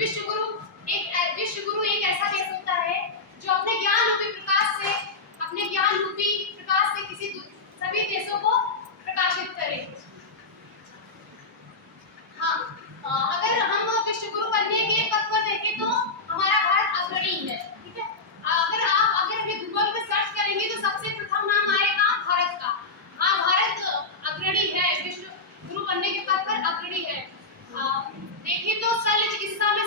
विश्व गुरु एक ऐसा देश होता है जो अपने ज्ञान रूपी प्रकाश से सभी देशों को प्रकाशित करे। हाँ, अगर हम विश्व गुरु बनने के पथ पर देखें तो हमारा भारत अग्रणी है, ठीक है। अगर गूगल पे सर्च करेंगे तो सबसे प्रथम नाम आएगा भारत का। हाँ, भारत अग्रणी है, विश्व गुरु बनने के पथ पर अग्रणी है। देखिए तो शल्य चिकित्सा में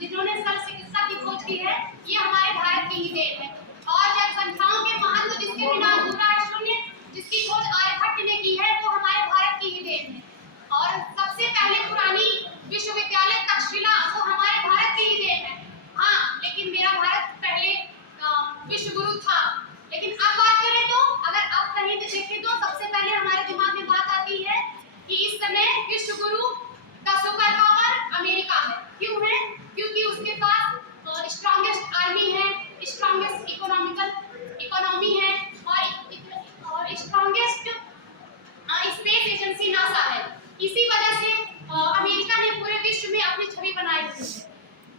जिन्होंने शल्य चिकित्सा की खोज की है, ये हमारे भारत की ही देन है। और जनसंख्याओं के महत्व जिसके बिना अधूरा है शून्य, जिसकी खोज आर्यभट्ट ने की है, वो हमारे भारत की ही देन है। और सबसे पहले पुरानी विश्वविद्यालय तक्षशिला वो हमारे भारत की ही देन है। हाँ, लेकिन मेरा भारत पहले विश्व गुरु था। लेकिन अब बात करें तो अगर अब कहीं देखें तो सबसे पहले हमारे दिमाग में बात आती है कि इस समय विश्व गुरु का सुपर पावर अमेरिका है। क्यों है? क्योंकि उसके पास स्ट्रॉन्गेस्ट आर्मी है, स्ट्रॉन्गेस्ट इकोनॉमी है और स्ट्रॉन्गेस्ट स्पेस एजेंसी नासा है। इसी वजह से अमेरिका ने पूरे विश्व में अपनी छवि बनाई हुई है।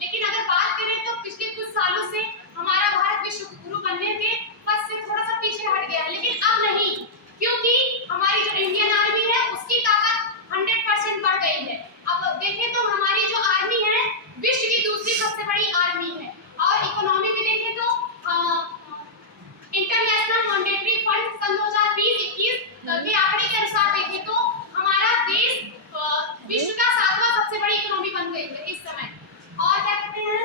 लेकिन अगर बात करें तो पिछले कुछ सालों से हमारा भारत विश्व गुरु बनने के पथ से थोड़ा सा पीछे हट गया है, लेकिन अब नहीं, क्योंकि हमारी जो इंडियन आर्मी है उसकी ताकत 100% बढ़ गई है। अब देखें तो हमारी जो आर्मी है विश्व की दूसरी सबसे बड़ी आर्मी है। और इकोनॉमी में देखें तो इंटरनेशनल मॉनेटरी फंड सन 2020-21 के आंकड़े के अनुसार देखें तो हमारा देश विश्व का 7वां सबसे बड़ी इकोनॉमी बन गई है इस समय। और क्या कहते हैं,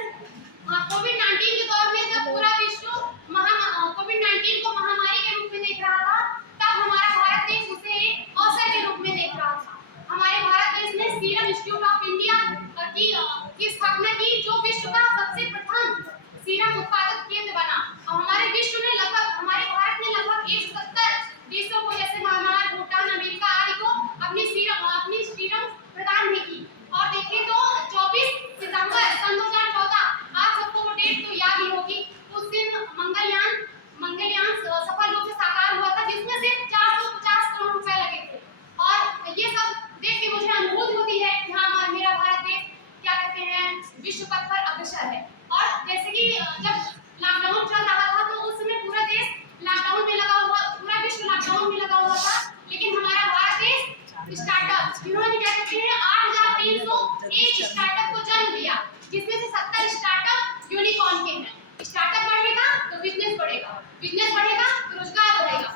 कोविड-19 के दौर में जब पूरा विश्व कोविड-19 को महामारी के रूप में देख रहा था, तब हमारा भारत देश उसे एक अवसर के रूप में देख रहा था। हमारे भारत देश ने सीरम इंस्टीट्यूट ऑफ इंडिया की स्थापना की, जो विश्व का सबसे प्रथम सीरम उत्पादक केंद्र बना। और हमारे भारत ने लगभग 170 देशों को, जैसे म्यांमार, भूटान, अमेरिका आदि को अपनी सीरम प्रदान भी की। और देखें तो 24 सितंबर सन 2014, आप सबको वो डेट तो याद ही होगी, उस दिन मंगलयान सफल रूप से साकार हुआ था, जिसमें सिर्फ 450 करोड़ रुपए लगे थे। और ये सब देख के मुझे अनुभूति होती है कि हाँ, मेरा भारत देश क्या कहते हैं विश्व पथ पर अग्रसर है। और जैसे कि जब लॉकडाउन चल रहा था तो उस समय पूरा देश लॉकडाउन में लगा हुआ, पूरा विश्व लॉकडाउन में लगा हुआ था, लेकिन हमारा भारत देश स्टार्टअप, जिन्होंने क्या कहते हैं 8,301 स्टार्टअप को जन्म दिया, जिसमें से 70 स्टार्टअप यूनिकॉर्न के हैं। स्टार्टअप बढ़ेगा तो बिजनेस बढ़ेगा तो रोजगार बढ़ेगा।